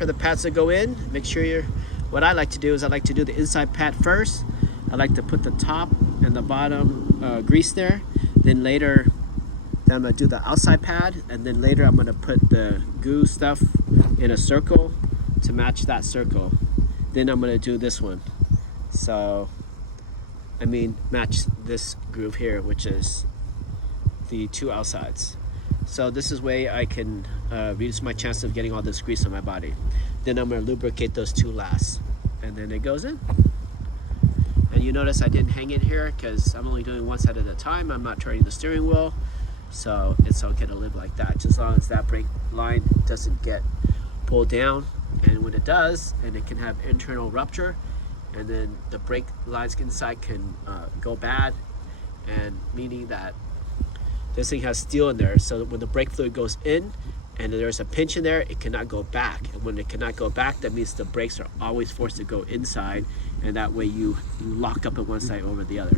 for the pads to go in. Make sure what I like to do is I like to do the inside pad first. I like to put the top and the bottom grease there. Then later, I'm gonna do the outside pad, and then later I'm gonna put the goo stuff in a circle to match that circle. Then I'm gonna do this one. So, match this groove here, which is the two outsides. So this is way I can reduce my chance of getting all this grease on my body. Then I'm gonna lubricate those two last, and then it goes in. And you notice I didn't hang it here because I'm only doing one side at a time. I'm not turning the steering wheel, so it's okay to live like that, just as long as that brake line doesn't get pulled down. And when it does, and it can have internal rupture, and then the brake lines inside can go bad, and meaning that this thing has steel in there, so that when the brake fluid goes in and there's a pinch in there, it cannot go back. And when it cannot go back, that means the brakes are always forced to go inside, and that way you lock up at one side over the other.